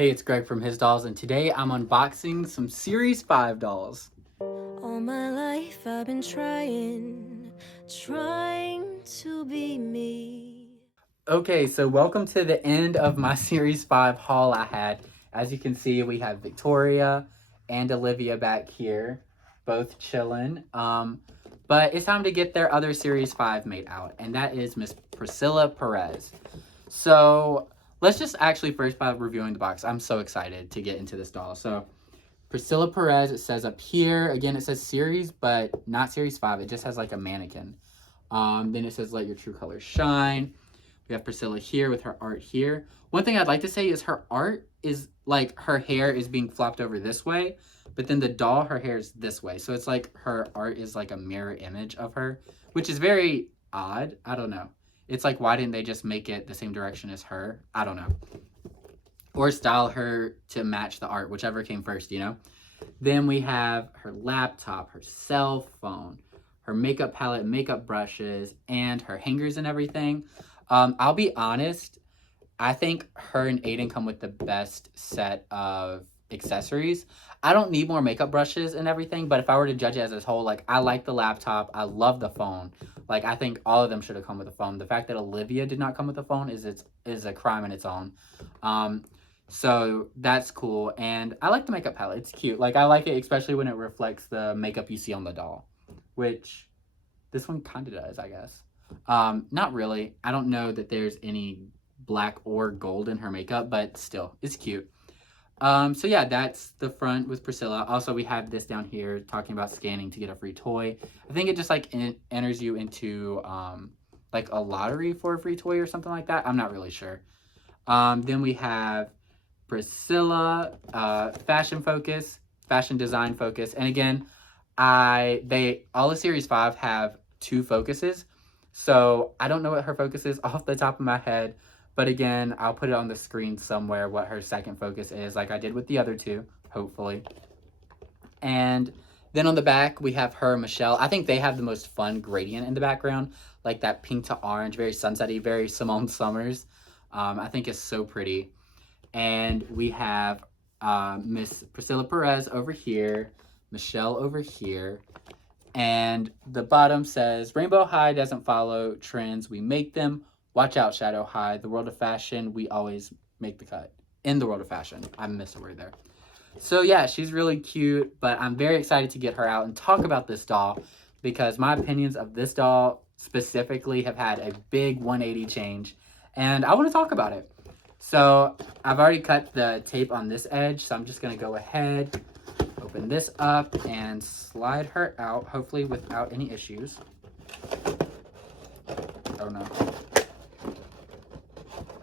Hey, it's Greg from His Dolls, and today I'm unboxing some Series 5 dolls. All my life I've been trying to be me. Okay, so welcome to the end of my Series 5 haul I had. As you can see, we have Victoria and Olivia back here, both chilling. But it's time to get their other Series 5 mate out, and that is Miss Priscilla Perez. So let's just actually first by reviewing the box. I'm so excited to get into this doll. So Priscilla Perez, it says up here. Again, it says series, but not series 5. It just has like a mannequin. Then it says let your true colors shine. We have Priscilla here with her art here. One thing I'd like to say is her art is like her hair is being flopped over this way, but then the doll, her hair is this way. So it's like her art is like a mirror image of her, which is very odd. I don't know. It's like, why didn't they just make it the same direction as her? I don't know. Or style her to match the art, whichever came first, you know? Then we have her laptop, her cell phone, her makeup palette, makeup brushes, and her hangers and everything. I'll be honest, I think her and Aiden come with the best set of accessories. I don't need more makeup brushes and everything, but if I were to judge it as a whole, like, I like the laptop, I love the phone. Like, I think all of them should have come with a phone. The fact that Olivia did not come with a phone is a crime in its own. So that's cool, and I like the makeup palette. It's cute. Like, I like it, especially when it reflects the makeup you see on the doll, which this one kind of does, I guess. Not really. I don't know that there's any black or gold in her makeup, but still, it's cute. So yeah, that's the front with Priscilla. Also, we have this down here talking about scanning to get a free toy. I think it just like enters you into like a lottery for a free toy or something like that. I'm not really sure. Then we have Priscilla, fashion focus, fashion design focus. And again, all of Series 5 have 2 focuses. So I don't know what her focus is off the top of my head. But again, I'll put it on the screen somewhere what her second focus is, like I did with the other 2, hopefully. And then on the back, we have her, Michelle. I think they have the most fun gradient in the background, like that pink to orange, very sunsetty, very Simone Summers. I think it's so pretty. And we have Miss Priscilla Perez over here, Michelle over here. And the bottom says, Rainbow High doesn't follow trends, we make them. Watch out, Shadow High. The world of fashion, we always make the cut. In the world of fashion. I missed a word there. So yeah, she's really cute, but I'm very excited to get her out and talk about this doll because my opinions of this doll specifically have had a big 180 change, and I want to talk about it. So I've already cut the tape on this edge, so I'm just going to go ahead, open this up, and slide her out, hopefully without any issues. Oh no.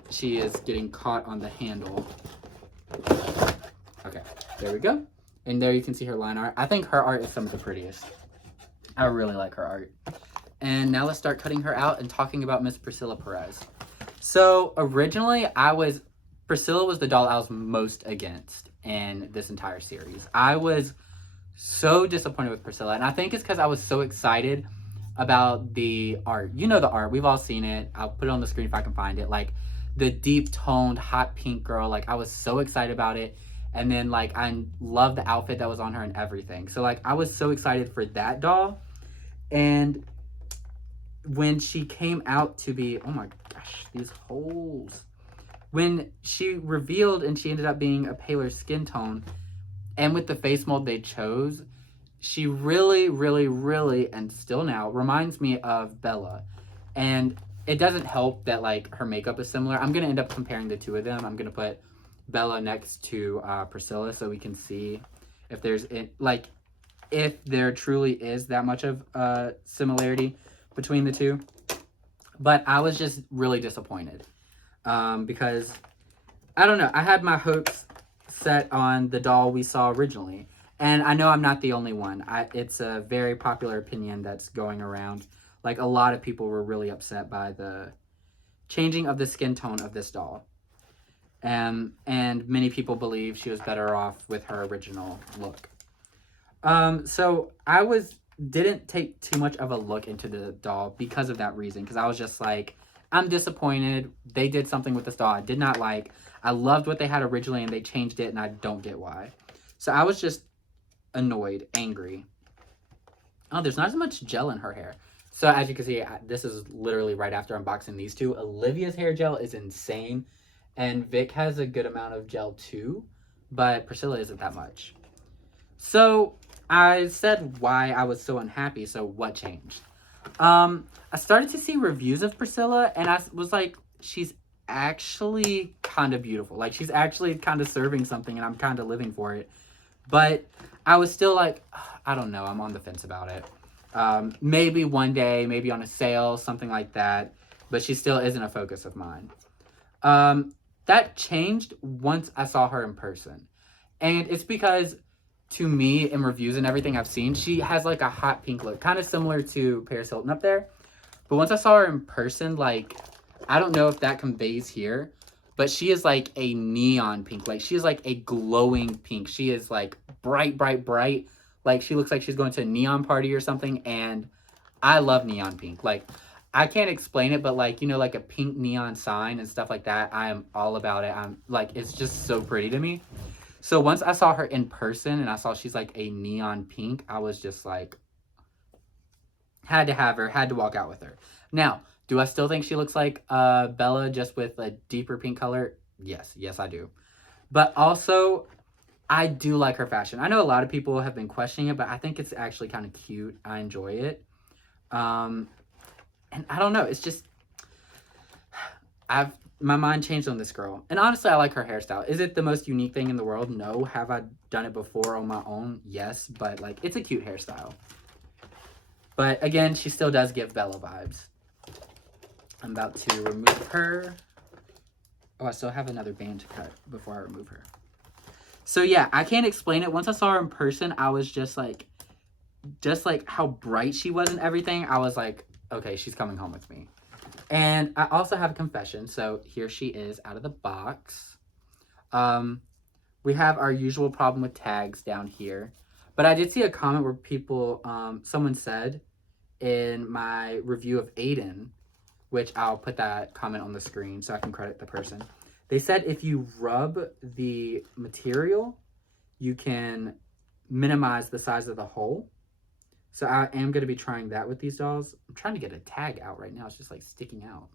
She is getting caught on the handle. Okay, there we go. And there you can see her line art. I think her art is some of the prettiest. I really like her art. And now let's start cutting her out and talking about Miss Priscilla Perez. So originally, Priscilla was the doll I was most against in this entire series. I was so disappointed with Priscilla, and I think it's because I was so excited about the art. You know the art, we've all seen it. I'll put it on the screen if I can find it. Like the deep toned hot pink girl, like I was so excited about it. And then like I love the outfit that was on her and everything. So like I was so excited for that doll. And when she came out to be, oh my gosh, these holes. When she revealed and she ended up being a paler skin tone, and with the face mold they chose, she really, really, really, and still now, reminds me of Bella. And it doesn't help that like her makeup is similar. I'm going to end up comparing the 2 of them. I'm going to put Bella next to Priscilla so we can see if there's, like, if there truly is that much of similarity between the 2. But I was just really disappointed because, I don't know, I had my hopes set on the doll we saw originally. And I know I'm not the only one. It's a very popular opinion that's going around. Like, a lot of people were really upset by the changing of the skin tone of this doll. And many people believe she was better off with her original look. So I didn't take too much of a look into the doll because of that reason. Because I was just like, I'm disappointed. They did something with this doll I did not like. I loved what they had originally and they changed it and I don't get why. So I was just annoyed, angry. Oh, there's not as much gel in her hair. So as you can see, this is literally right after unboxing these two. Olivia's hair gel is insane. And Vic has a good amount of gel too. But Priscilla isn't that much. So I said why I was so unhappy. So what changed? I started to see reviews of Priscilla. And I was like, she's actually kind of beautiful. Like, she's actually kind of serving something. And I'm kind of living for it. But I was still like, I don't know. I'm on the fence about it. Maybe one day, maybe on a sale, something like that. But she still isn't a focus of mine. That changed once I saw her in person. And it's because, to me, in reviews and everything I've seen, she has like a hot pink look. Kind of similar to Perez up there. But once I saw her in person, like, I don't know if that conveys here. But she is like a neon pink. Like, she is like a glowing pink. She is like bright, bright, bright. Like, she looks like she's going to a neon party or something. And I love neon pink. Like, I can't explain it, but like, you know, like a pink neon sign and stuff like that. I am all about it. I'm like, it's just so pretty to me. So once I saw her in person and I saw she's like a neon pink, I was just like, had to have her, had to walk out with her. Now, do I still think she looks like Bella just with a deeper pink color? Yes, I do. But also, I do like her fashion. I know a lot of people have been questioning it, but I think it's actually kind of cute. I enjoy it. And I don't know, it's just, my mind changed on this girl. And honestly, I like her hairstyle. Is it the most unique thing in the world? No. Have I done it before on my own? Yes. But like, it's a cute hairstyle. But again, she still does give Bella vibes. I'm about to remove her. Oh, I still have another band to cut before I remove her. So yeah, I can't explain it. Once I saw her in person, I was just like how bright she was and everything. I was like, okay, she's coming home with me. And I also have a confession. So here she is out of the box. We have our usual problem with tags down here. But I did see a comment where people, someone said in my review of Aiden, which I'll put that comment on the screen so I can credit the person. They said if you rub the material, you can minimize the size of the hole. So I am going to be trying that with these dolls. I'm trying to get a tag out right now. It's just like sticking out.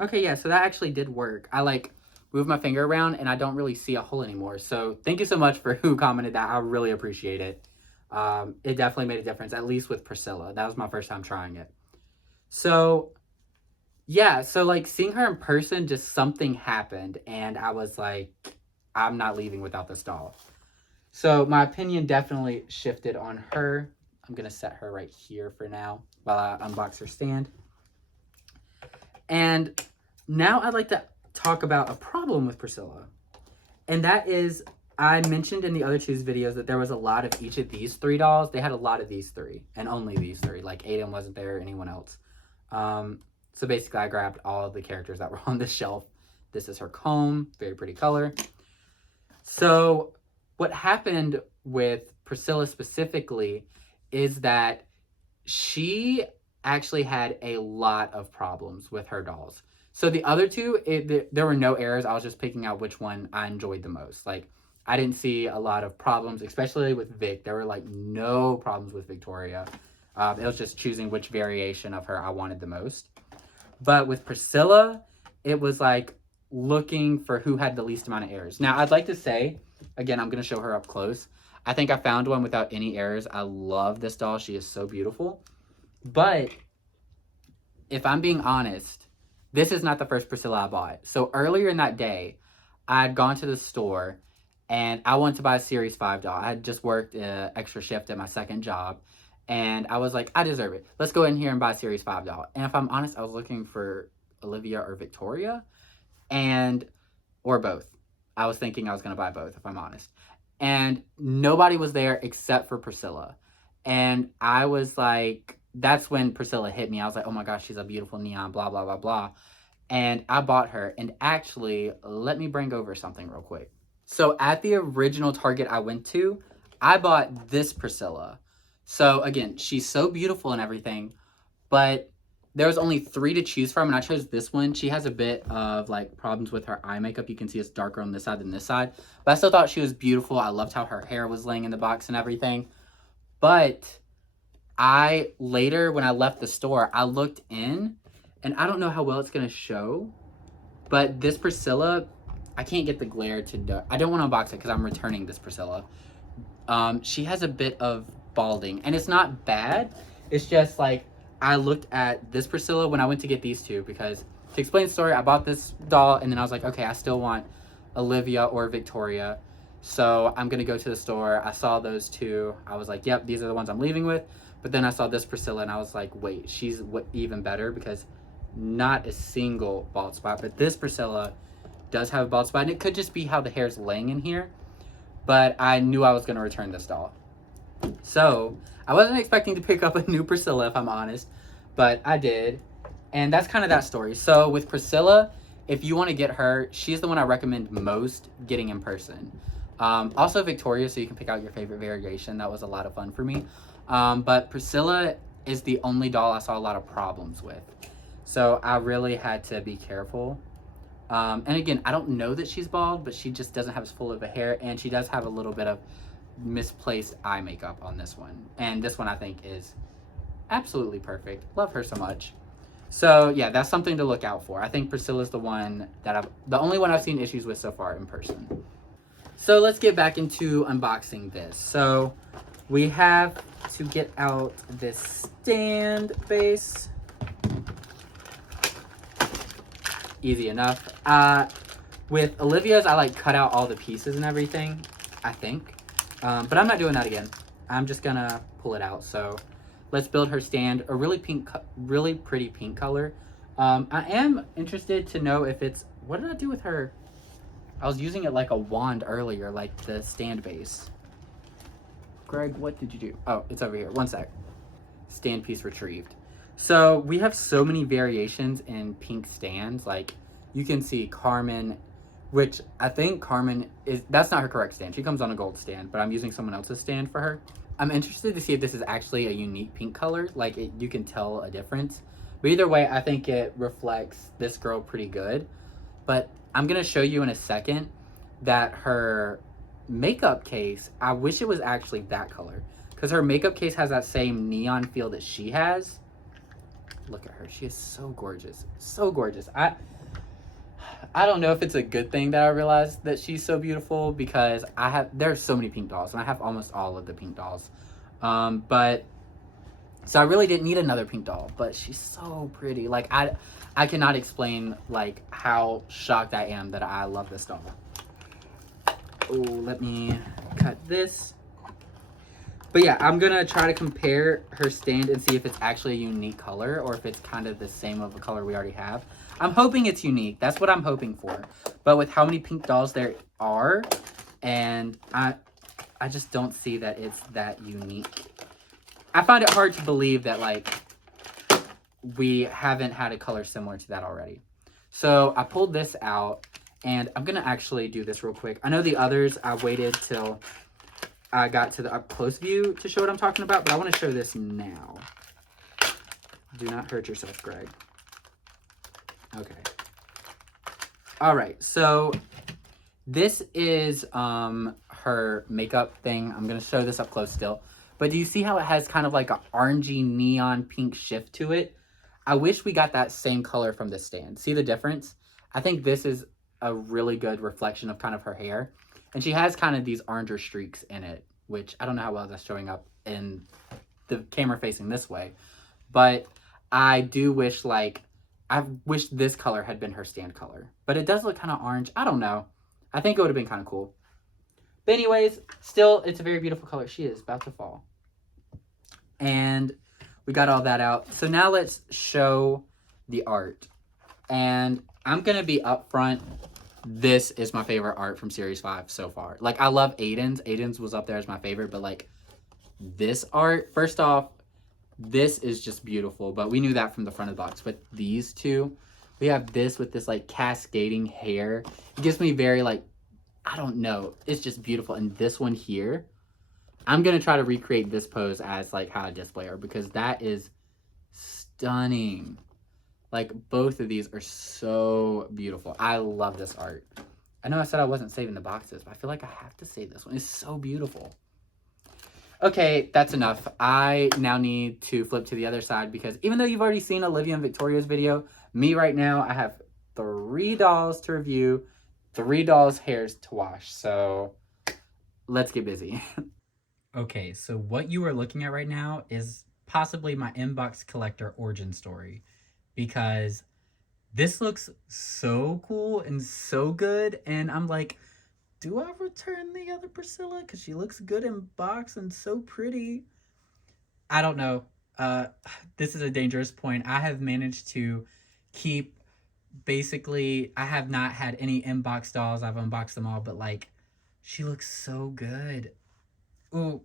Okay, yeah, so that actually did work. I like moved my finger around and I don't really see a hole anymore. So thank you so much for who commented that. I really appreciate it. It definitely made a difference, at least with Priscilla. That was my first time trying it. So yeah, so like seeing her in person, just something happened and I was like, I'm not leaving without this doll. So my opinion definitely shifted on her. I'm going to set her right here for now while I unbox her stand. And now I'd like to talk about a problem with Priscilla. And that is, I mentioned in the other two's videos that there was a lot of each of these three dolls. They had a lot of these three and only these three. Like Aiden wasn't there, anyone else. So basically I grabbed all of the characters that were on this shelf. This is her comb, very pretty color. So what happened with Priscilla specifically is that she actually had a lot of problems with her dolls. So the other two, there were no errors. I was just picking out which one I enjoyed the most. Like, I didn't see a lot of problems, especially with Vic. There were like no problems with Victoria. It was just choosing which variation of her I wanted the most. But with Priscilla, it was like looking for who had the least amount of errors. Now, I'd like to say, again, I'm going to show her up close. I think I found one without any errors. I love this doll. She is so beautiful. But if I'm being honest, this is not the first Priscilla I bought. So earlier in that day, I'd gone to the store and I wanted to buy a Series 5 doll. I had just worked an extra shift at my second job. And I was like, I deserve it. Let's go in here and buy a Series 5 doll. And if I'm honest, I was looking for Olivia or Victoria. Or both. I was thinking I was going to buy both, if I'm honest. And nobody was there except for Priscilla. And I was like, that's when Priscilla hit me. I was like, oh my gosh, she's a beautiful neon, blah, blah, blah, blah. And I bought her. And actually, let me bring over something real quick. So at the original Target I went to, I bought this Priscilla. So again, she's so beautiful and everything, but there was only 3 to choose from, and I chose this one. She has a bit of like problems with her eye makeup. You can see it's darker on this side than this side, but I still thought she was beautiful. I loved how her hair was laying in the box and everything. But I later, when I left the store, I looked in, and I don't know how well it's gonna show, but this Priscilla, I can't get the glare to I don't want to unbox it because I'm returning this Priscilla. She has a bit of balding, and it's not bad. It's just like, I looked at this Priscilla when I went to get these two, because to explain the story, I bought this doll and then I was like, okay, I still want Olivia or Victoria. So I'm gonna go to the store. I saw those two. I was like, yep, these are the ones I'm leaving with. But then I saw this Priscilla and I was like, wait, she's even better, because not a single bald spot. But this Priscilla does have a bald spot, and it could just be how the hair's laying in here. But I knew I was gonna return this doll. So I wasn't expecting to pick up a new Priscilla, if I'm honest, but I did. And that's kind of that story. So with Priscilla, if you want to get her, she's the one I recommend most getting in person. Also Victoria, so you can pick out your favorite variation. That was a lot of fun for me. But Priscilla is the only doll I saw a lot of problems with. So I really had to be careful. And again, I don't know that she's bald, but she just doesn't have as full of a hair, and she does have a little bit of misplaced eye makeup on this one. And this one I think is absolutely perfect. Love her so much. So yeah, that's something to look out for. I think Priscilla's the only one I've seen issues with so far in person. So let's get back into unboxing this. So we have to get out this stand base. Easy enough. With Olivia's, I like cut out all the pieces and everything, I think. But I'm not doing that again. I'm just gonna pull it out. So let's build her stand. A really pretty pink color. I am interested to know if it's, what did I do with her? I was using it like a wand earlier, like the stand base. Greg, what did you do? Oh, it's over here. One sec. Stand piece retrieved. So we have so many variations in pink stands. Like, you can see Carmen, which I think Carmen that's not her correct stand. She comes on a gold stand, but I'm using someone else's stand for her. I'm interested to see if this is actually a unique pink color. Like, you can tell a difference. But either way, I think it reflects this girl pretty good. But I'm gonna show you in a second that her makeup case, I wish it was actually that color, because her makeup case has that same neon feel that she has. Look at her. She is so gorgeous. So gorgeous. I don't know if it's a good thing that I realized that she's so beautiful, because there's so many pink dolls, and I have almost all of the pink dolls. So I really didn't need another pink doll, but she's so pretty. Like, I cannot explain like how shocked I am that I love this doll. Oh, let me cut this. But yeah, I'm gonna try to compare her stand and see if it's actually a unique color, or if it's kind of the same of a color we already have. I'm hoping it's unique. That's what I'm hoping for. But with how many pink dolls there are, and I just don't see that it's that unique. I find it hard to believe that like we haven't had a color similar to that already. So I pulled this out, and I'm gonna actually do this real quick. I know the others I waited till I got to the up close view to show what I'm talking about, but I want to show this now. Do not hurt yourself, Greg. Okay. All right, so this is her makeup thing. I'm gonna show this up close still, but do you see how it has kind of like an orangey neon pink shift to it? I wish we got that same color from this stand. See the difference? I think this is a really good reflection of kind of her hair. And she has kind of these oranger streaks in it, which I don't know how well that's showing up in the camera facing this way. But I do wish, like, I wish this color had been her stand color. But it does look kind of orange. I don't know. I think it would have been kind of cool. But anyways, still, it's a very beautiful color. She is about to fall. And we got all that out. So now let's show the art. And I'm going to be upfront. This is my favorite art from Series 5 so far. Like, I love Aiden's. Aiden's was up there as my favorite, but, like, this art, first off, this is just beautiful, but we knew that from the front of the box. But these two, we have this with this, like, cascading hair. It gives me very, like, I don't know. It's just beautiful. And this one here, I'm going to try to recreate this pose as, like, how I display her, because that is stunning. Like, both of these are so beautiful. I love this art. I know I said I wasn't saving the boxes, but I feel like I have to save this one. It's so beautiful. Okay, that's enough. I now need to flip to the other side because even though you've already seen Olivia and Victoria's video, me right now, I have 3 dolls to review, 3 dolls' hairs to wash. So let's get busy. Okay, so what you are looking at right now is possibly my inbox collector origin story because this looks so cool and so good, and I'm like, do I return the other Priscilla? Because she looks good in box and so pretty. I don't know. Uh, this is a dangerous point. I have managed to keep basically, I have not had any inbox dolls. I've unboxed them all, but like, she looks so good. Ooh,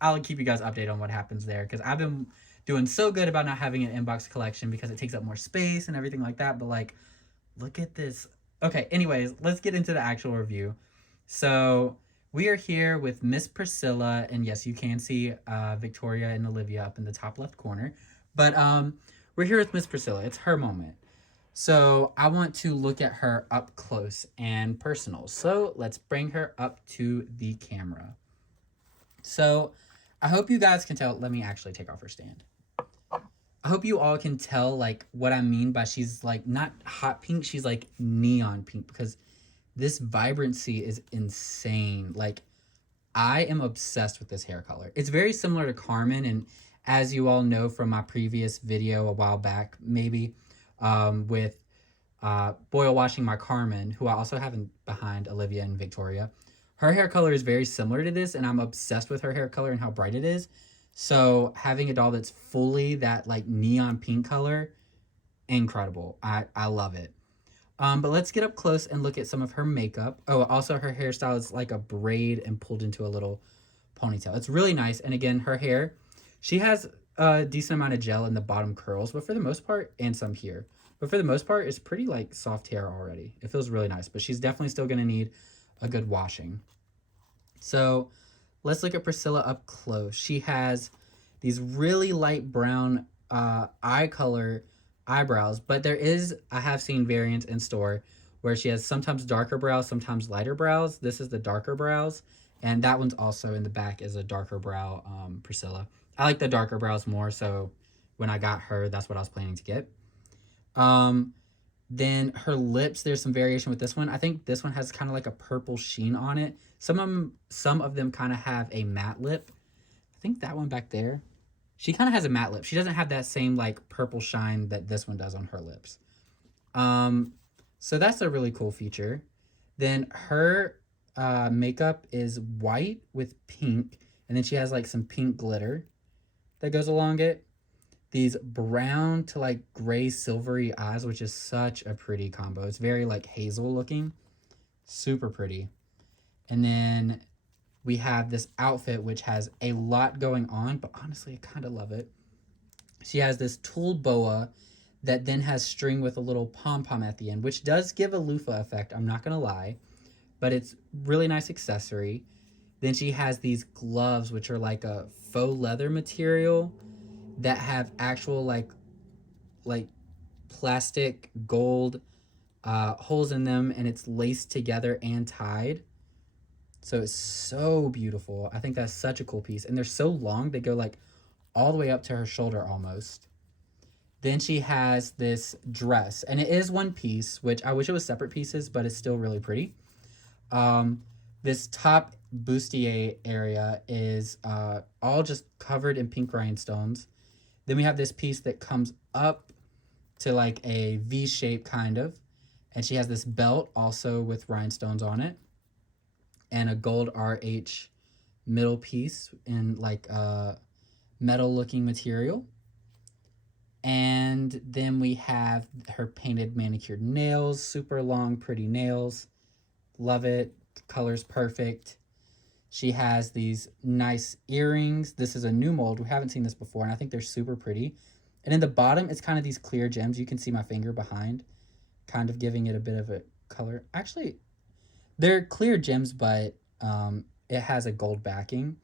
I'll keep you guys updated on what happens there because I've been doing so good about not having an inbox collection because it takes up more space and everything like that. But like, look at this. Okay, anyways, let's get into the actual review. So we are here with Miss Priscilla, and yes, you can see Victoria and Olivia up in the top left corner. But we're here with Miss Priscilla. It's her moment. So I want to look at her up close and personal. So let's bring her up to the camera. So I hope you guys can tell. Let me actually take off her stand. I hope you all can tell like what I mean by she's like not hot pink, she's like neon pink because this vibrancy is insane. Like I am obsessed with this hair color. It's very similar to Carmen, and as you all know from my previous video a while back, maybe with boil washing my Carmen, who I also have behind Olivia and Victoria. Her hair color is very similar to this, and I'm obsessed with her hair color and how bright it is. So having a doll that's fully that like neon pink color, incredible. I love it. But let's get up close and look at some of her makeup. Oh, also her hairstyle is like a braid and pulled into a little ponytail. It's really nice. And again, her hair, she has a decent amount of gel in the bottom curls, but for the most part, and some here. But for the most part, it's pretty like soft hair already. It feels really nice, but she's definitely still gonna need a good washing. So let's look at Priscilla up close. She has these really light brown eye color eyebrows, but I have seen variants in store where she has sometimes darker brows, sometimes lighter brows. This is the darker brows, and that one's also in the back is a darker brow Priscilla. I like the darker brows more, so when I got her, that's what I was planning to get. Then her lips, there's some variation with this one. I think this one has kind of like a purple sheen on it. Some of them kind of have a matte lip. I think that one back there, she kind of has a matte lip. She doesn't have that same like purple shine that this one does on her lips. So that's a really cool feature. Then her makeup is white with pink, and then she has like some pink glitter that goes along it. These brown to like gray silvery eyes, which is such a pretty combo. It's very like hazel looking, super pretty. And then we have this outfit which has a lot going on, but honestly I kind of love it. She has this tulle boa that then has string with a little pom-pom at the end, which does give a loofah effect, I'm not gonna lie, but it's really nice accessory. Then she has these gloves which are like a faux leather material that have actual like plastic gold holes in them, and it's laced together and tied. So it's so beautiful. I think that's such a cool piece. And they're so long, they go like all the way up to her shoulder almost. Then she has this dress, and it is one piece, which I wish it was separate pieces, but it's still really pretty. This top bustier area is all just covered in pink rhinestones. Then we have this piece that comes up to like a V shape kind of, and she has this belt also with rhinestones on it, and a gold RH middle piece in like a metal looking material. And then we have her painted manicured nails, super long, pretty nails. Love it. The color's perfect. She has these nice earrings. This is a new mold. We haven't seen this before, and I think they're super pretty. And in the bottom, it's kind of these clear gems. You can see my finger behind, kind of giving it a bit of a color. Actually, they're clear gems, but it has a gold backing,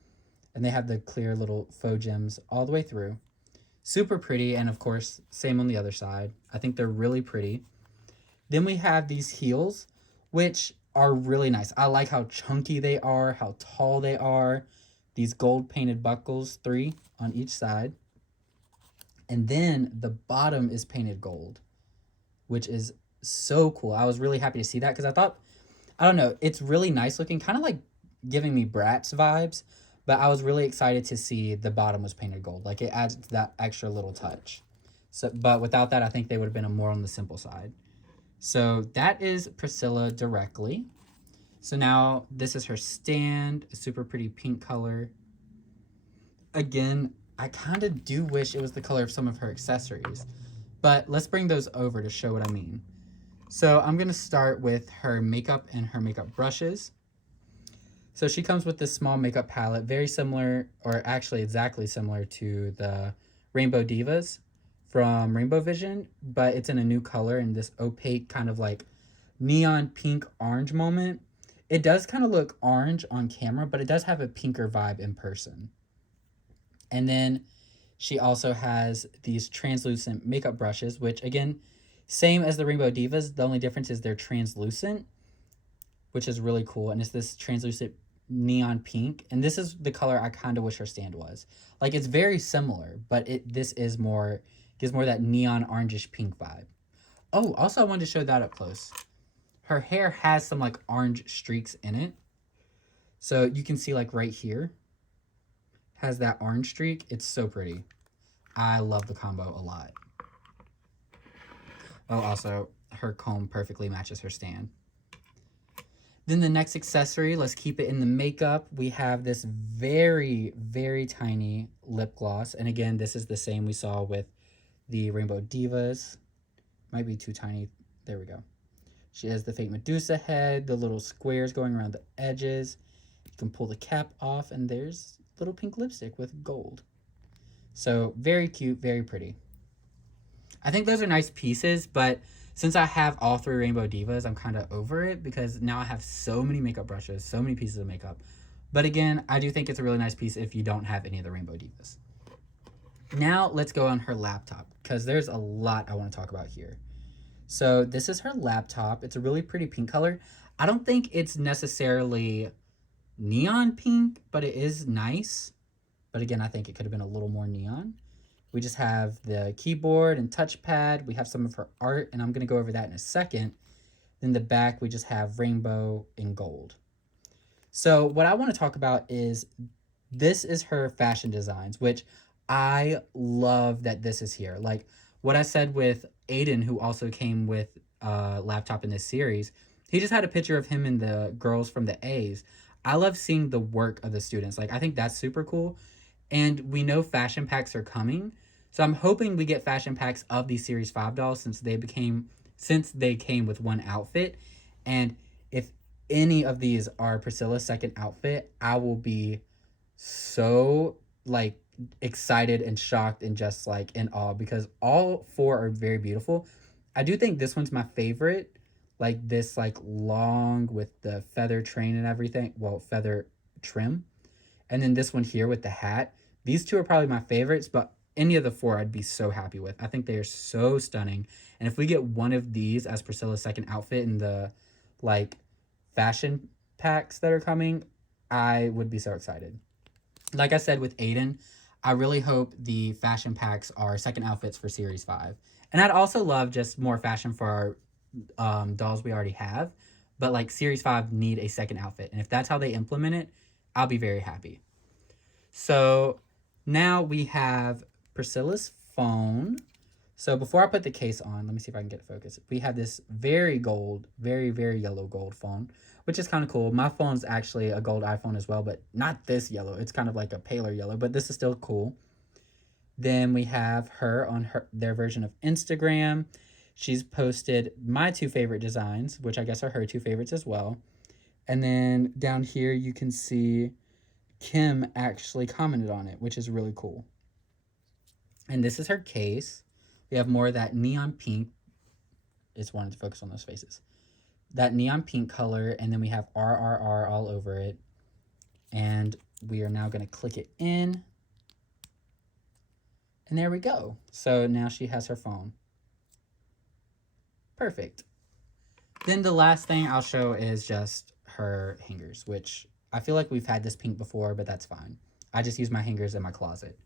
and they have the clear little faux gems all the way through. Super pretty, and of course, same on the other side. I think they're really pretty. Then we have these heels, which are really nice. I like how chunky they are, how tall they are. These gold painted buckles, 3 on each side. And then the bottom is painted gold, which is so cool. I was really happy to see that because I thought, I don't know, it's really nice looking, kind of like giving me Bratz vibes. But I was really excited to see the bottom was painted gold. Like it adds that extra little touch. So, but without that, I think they would have been more on the simple side. So that is Priscilla directly. So now this is her stand, a super pretty pink color. Again, I kind of do wish it was the color of some of her accessories, but let's bring those over to show what I mean. So I'm going to start with her makeup and her makeup brushes. So she comes with this small makeup palette, very similar, or actually exactly similar to the Rainbow Divas from Rainbow Vision, but it's in a new color in this opaque kind of like neon pink orange moment. It does kind of look orange on camera, but it does have a pinker vibe in person. And then she also has these translucent makeup brushes, which again, same as the Rainbow Divas. The only difference is they're translucent, which is really cool. And it's this translucent neon pink. And this is the color I kind of wish her stand was. Like it's very similar, but this is more, gives more that neon orangish pink vibe. Oh, also I wanted to show that up close. Her hair has some like orange streaks in it. So you can see like right here, has that orange streak. It's so pretty. I love the combo a lot. Oh, also her comb perfectly matches her stand. Then the next accessory, let's keep it in the makeup. We have this very, very tiny lip gloss. And again, this is the same we saw with the Rainbow Divas. Might be too tiny. There we go. She has the fake Medusa head, the little squares going around the edges. You can pull the cap off, and there's little pink lipstick with gold. So very cute, very pretty. I think those are nice pieces, but since I have all 3 Rainbow Divas, I'm kind of over it because now I have so many makeup brushes, so many pieces of makeup. But again, I do think it's a really nice piece if you don't have any of the Rainbow Divas. Now let's go on her laptop because there's a lot I want to talk about here. So this is her laptop. It's a really pretty pink color. I don't think it's necessarily neon pink, but it is nice. But again, I think it could have been a little more neon. We just have the keyboard and touchpad. We have some of her art, and I'm going to go over that in a second. Then the back, we just have rainbow and gold. So what I want to talk about is this is her fashion designs, which I love that this is here. Like what I said with Aiden, who also came with a laptop in this series, he just had a picture of him and the girls from the A's. I love seeing the work of the students. Like I think that's super cool. And we know fashion packs are coming. So I'm hoping we get fashion packs of these Series 5 dolls since they came with one outfit. And if any of these are Priscilla's second outfit, I will be so like excited and shocked and just like in awe because all 4 are very beautiful. I do think this one's my favorite. Like this like long with the feather train and everything. Well, feather trim. And then this one here with the hat. These 2 are probably my favorites, but any of the 4 I'd be so happy with. I think they are so stunning. And if we get one of these as Priscilla's second outfit in the like fashion packs that are coming, I would be so excited. Like I said with Aiden, I really hope the fashion packs are second outfits for Series 5. And I'd also love just more fashion for our dolls we already have. But like Series 5 need a second outfit. And if that's how they implement it, I'll be very happy. So now we have Priscilla's phone. So before I put the case on, let me see if I can get focused. We have this very gold, very, very yellow gold phone, which is kind of cool. My phone's actually a gold iPhone as well, but not this yellow. It's kind of like a paler yellow, but this is still cool. Then we have her on their version of Instagram. She's posted my 2 favorite designs, which I guess are her 2 favorites as well. And then down here you can see Kim actually commented on it, which is really cool. And this is her case. We have more of that neon pink. It's wanted to focus on those faces. That neon pink color, and then we have RRR all over it. And we are now going to click it in. And there we go. So now she has her phone. Perfect. Then the last thing I'll show is just her hangers, which I feel like we've had this pink before, but that's fine. I just use my hangers in my closet.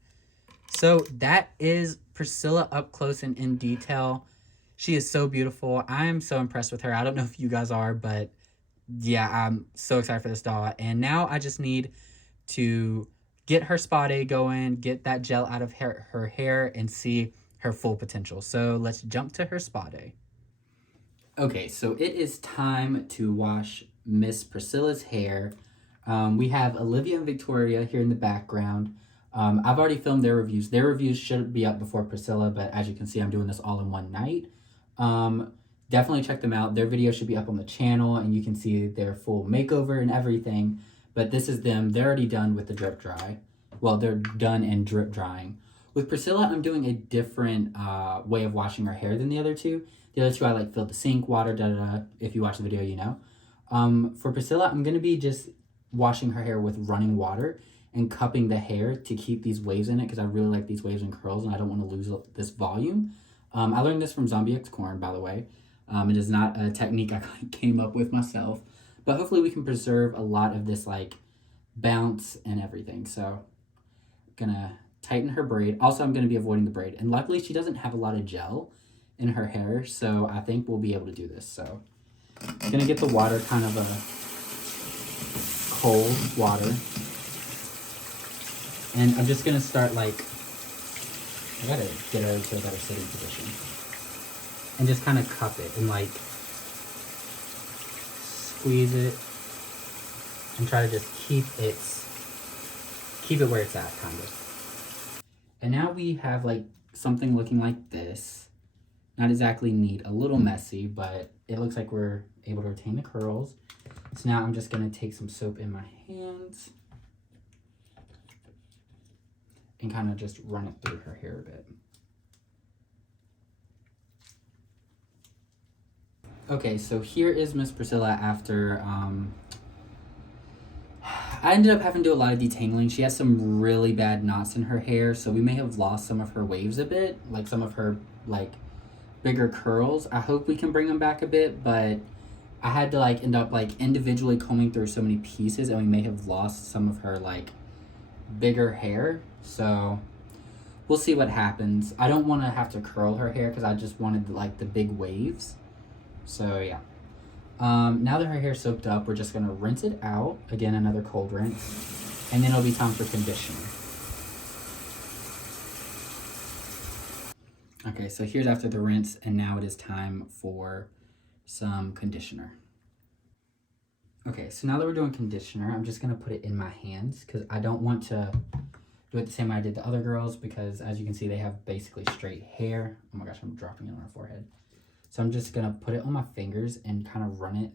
So that is Priscilla up close and in detail. She is so beautiful. I'm so impressed with her. I don't know if you guys are, but yeah, I'm so excited for this doll. And now I just need to get her spa day going, get that gel out of her hair, and see her full potential. So let's jump to her spa day. Okay, so it is time to wash Miss Priscilla's hair. We have Olivia and Victoria here in the background. I've already filmed their reviews. Their reviews should be up before Priscilla, but as you can see, I'm doing this all in one night. Definitely check them out. Their video should be up on the channel, and you can see their full makeover and everything. But this is them. They're already done with the drip dry. Well, they're done and drip drying. With Priscilla, I'm doing a different way of washing her hair than the other two. The other two, I like filled the sink, water, da-da-da. If you watch the video, you know. For Priscilla, I'm going to be just washing her hair with running water and cupping the hair to keep these waves in it because I really like these waves and curls and I don't want to lose this volume. I learned this from Zombie X Corn, by the way. It is not a technique I came up with myself, but hopefully we can preserve a lot of this like bounce and everything. So gonna tighten her braid. Also, I'm gonna be avoiding the braid. And luckily she doesn't have a lot of gel in her hair, so I think we'll be able to do this. So I'm gonna get the water kind of a cold water. And I'm just gonna start like, I gotta get her to a better sitting position. And just kind of cup it and like squeeze it and try to just keep it where it's at, kind of. And now we have like something looking like this. Not exactly neat, a little messy, but it looks like we're able to retain the curls. So now I'm just gonna take some soap in my hands and kind of just run it through her hair a bit. Okay, so here is Miss Priscilla after, I ended up having to do a lot of detangling. She has some really bad knots in her hair, so we may have lost some of her waves a bit, like some of her, like, bigger curls. I hope we can bring them back a bit, but I had to, like, end up, like, individually combing through so many pieces, and we may have lost some of her, like, bigger hair, so we'll see what happens. I don't want to have to curl her hair because I just wanted, like, the big waves. So, yeah. Now that her hair's soaked up, we're just going to rinse it out. Again, another cold rinse. And then it'll be time for conditioner. Okay, so here's after the rinse, and now it is time for some conditioner. Okay, so now that we're doing conditioner, I'm just going to put it in my hands because I don't want to do it the same way I did the other girls because, as you can see, they have basically straight hair. Oh my gosh, I'm dropping it on her forehead. So I'm just going to put it on my fingers and kind of run it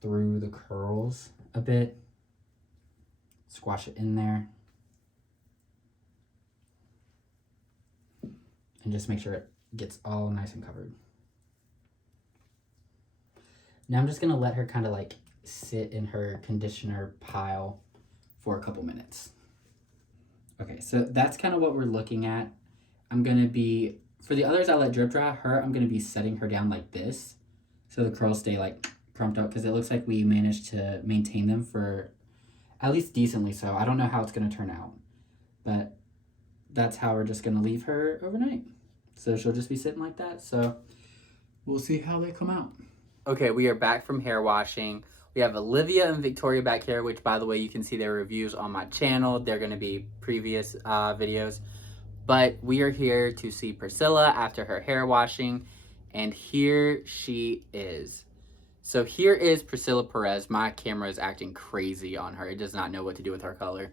through the curls a bit. Squash it in there. And just make sure it gets all nice and covered. Now I'm just going to let her kind of like sit in her conditioner pile for a couple minutes. Okay, so that's kind of what we're looking at. I'm going to be... For the others I let drip dry, her, I'm going to be setting her down like this. So the curls stay like crumped up because it looks like we managed to maintain them for at least decently so. I don't know how it's going to turn out. But that's how we're just going to leave her overnight. So she'll just be sitting like that. So we'll see how they come out. Okay, we are back from hair washing. We have Olivia and Victoria back here, which by the way, you can see their reviews on my channel. They're going to be previous videos. But we are here to see Priscilla after her hair washing, and here she is. So here is Priscilla Perez. My camera is acting crazy on her. It does not know what to do with her color.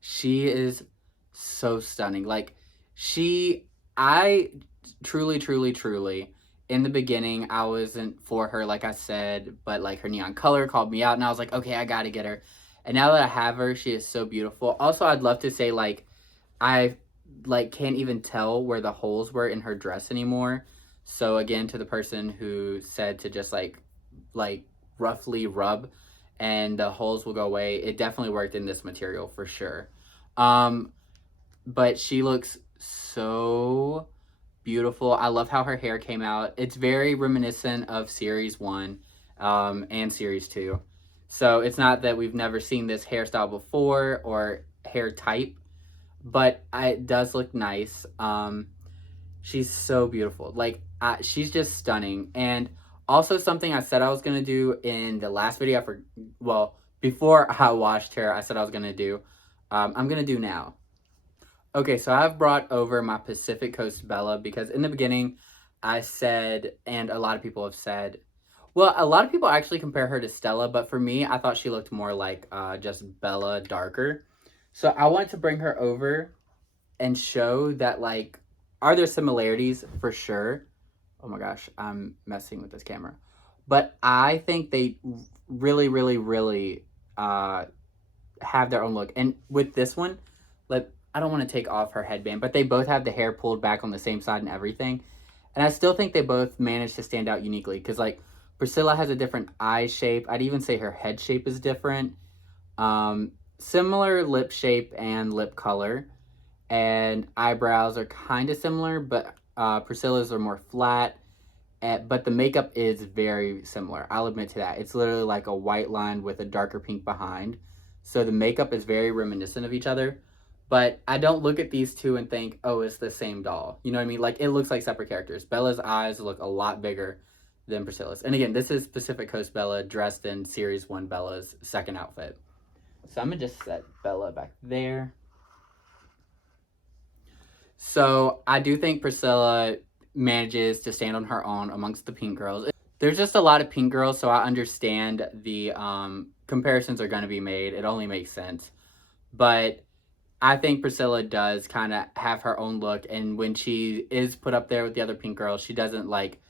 She is so stunning. Like, I truly, in the beginning, I wasn't for her, like I said, but like her neon color called me out, and I was like, okay, I gotta get her. And now that I have her, she is so beautiful. Also, I'd love to say, like, I like can't even tell where the holes were in her dress anymore. So again, to the person who said to just like roughly rub and the holes will go away, it definitely worked in this material for sure. but she looks so beautiful. I love how her hair came out. It's very reminiscent of Series 1 and Series 2. So it's not that we've never seen this hairstyle before or hair type, but it does look nice. She's so beautiful. Like, she's just stunning. And also, something I said I was going to do in the last video, before I watched her, I said I was going to do, I'm going to do now. Okay, so I've brought over my Pacific Coast Bella because in the beginning I said, and a lot of people have said, well, a lot of people actually compare her to Stella, but for me, I thought she looked more like just Bella darker. So I wanted to bring her over and show that, like, are there similarities? For sure. Oh my gosh, I'm messing with this camera. But I think they really, really, really have their own look. And with this one, like, I don't want to take off her headband, but they both have the hair pulled back on the same side and everything. And I still think they both managed to stand out uniquely because, like, Priscilla has a different eye shape. I'd even say her head shape is different. Similar lip shape and lip color. And eyebrows are kind of similar, but Priscilla's are more flat. But the makeup is very similar. I'll admit to that. It's literally like a white line with a darker pink behind. So the makeup is very reminiscent of each other. But I don't look at these two and think, oh, it's the same doll. You know what I mean? Like, it looks like separate characters. Bella's eyes look a lot bigger than Priscilla's. And again, this is Pacific Coast Bella dressed in Series 1 Bella's second outfit. So I'm going to just set Bella back there. So I do think Priscilla manages to stand on her own amongst the pink girls. There's just a lot of pink girls, so I understand the comparisons are going to be made. It only makes sense. But I think Priscilla does kind of have her own look, and when she is put up there with the other pink girls, she doesn't, like,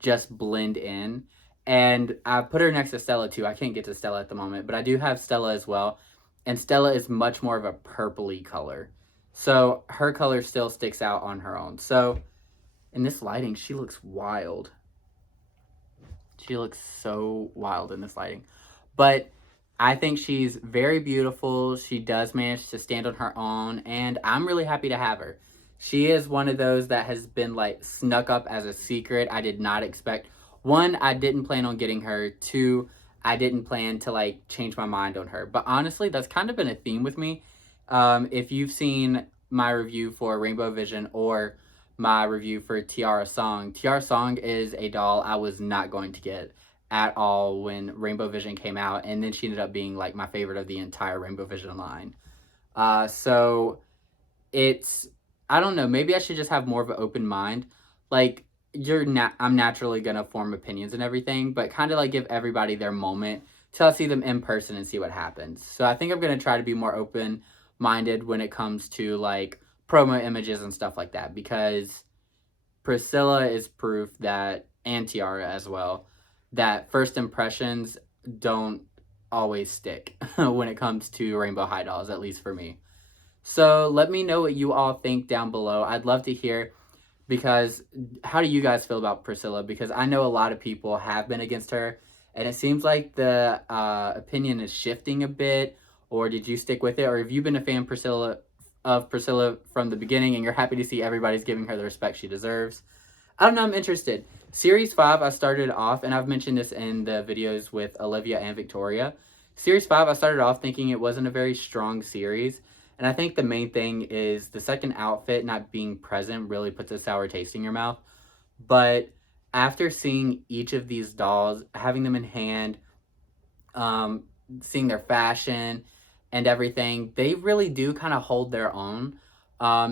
just blend in. And I put her next to Stella too. I can't get to Stella at the moment, but I do have Stella as well. And Stella is much more of a purpley color. So her color still sticks out on her own. So in this lighting, she looks wild. She looks so wild in this lighting. But I think she's very beautiful. She does manage to stand on her own, and I'm really happy to have her. She is one of those that has been, like, snuck up as a secret. I did not expect. One, I didn't plan on getting her. Two, I didn't plan to, like, change my mind on her. But honestly, that's kind of been a theme with me. If you've seen my review for Rainbow Vision or my review for Tiara Song is a doll I was not going to get at all when Rainbow Vision came out, and then she ended up being, like, my favorite of the entire Rainbow Vision line. So it's, I don't know, maybe I should just have more of an open mind. Like, I'm naturally gonna form opinions and everything, but kind of, like, give everybody their moment till I see them in person and see what happens. So I think I'm gonna try to be more open-minded when it comes to, like, promo images and stuff like that, because Priscilla is proof that, and Tiara as well, that first impressions don't always stick when it comes to Rainbow High dolls, at least for me. So let me know what you all think down below. I'd love to hear, because how do you guys feel about Priscilla? Because I know a lot of people have been against her, and it seems like the opinion is shifting a bit. Or did you stick with it? Or have you been a fan of Priscilla from the beginning and you're happy to see everybody's giving her the respect she deserves? I don't know, I'm interested. Series 5, I started off, and I've mentioned this in the videos with Olivia and Victoria. Series 5, I started off thinking it wasn't a very strong series. And I think the main thing is the second outfit not being present really puts a sour taste in your mouth. But after seeing each of these dolls, having them in hand, seeing their fashion and everything, they really do kind of hold their own.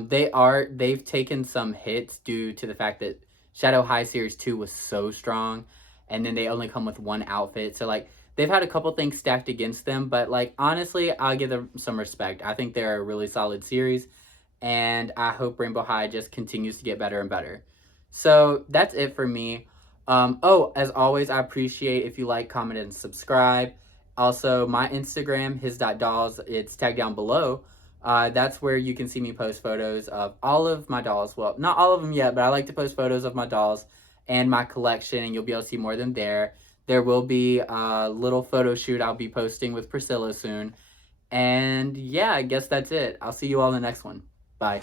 They've taken some hits due to the fact that Shadow High Series 2 was so strong, and then they only come with one outfit. So, like, they've had a couple things stacked against them, but, like, honestly, I'll give them some respect. I think they're a really solid series, and I hope Rainbow High just continues to get better and better. So that's it for me. As always, I appreciate if you like, comment, and subscribe. Also, my Instagram, his.dolls, it's tagged down below. That's where you can see me post photos of all of my dolls. Well, not all of them yet, but I like to post photos of my dolls and my collection, and you'll be able to see more of them there. There will be a little photo shoot I'll be posting with Priscilla soon. And yeah, I guess that's it. I'll see you all in the next one. Bye.